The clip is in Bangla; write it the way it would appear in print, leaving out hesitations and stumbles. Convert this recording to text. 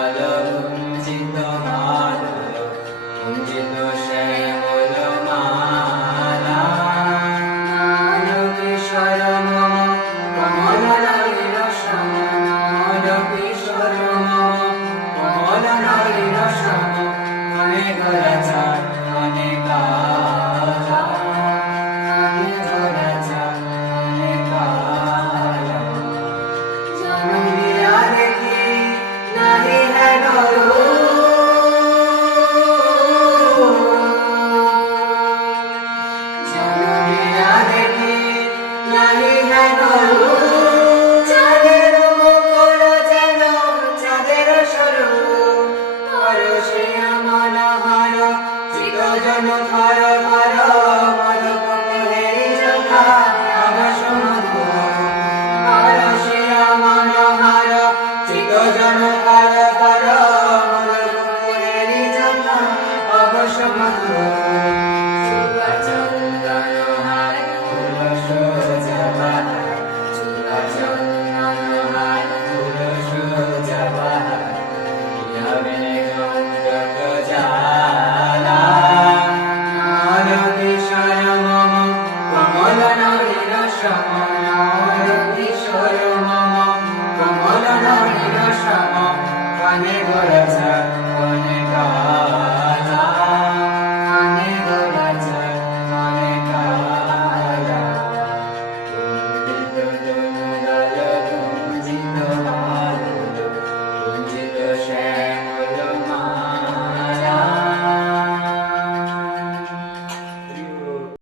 আলো কুঞ্চিত মাধুর কুঞ্চিত শ্যামল মালা কিশোর মম কমল নলিন সম কিশোর মম কমল নলিন সম মনে করেছা অনেক জন ধর ধর মদক যথা অবশ্য মধু হরষিয়া মনোহর চিত জন ধর ধর মদক যথা অবশ্য মধু চন্দন হার ফুল সোজাবাহার চন্দন হার ফুল সোজাবাহার ইহাবিনে গন্ধক জালা কিশোর মম কমল নলিন সম কিশোর মম কমল নলিন সম কানে গোরা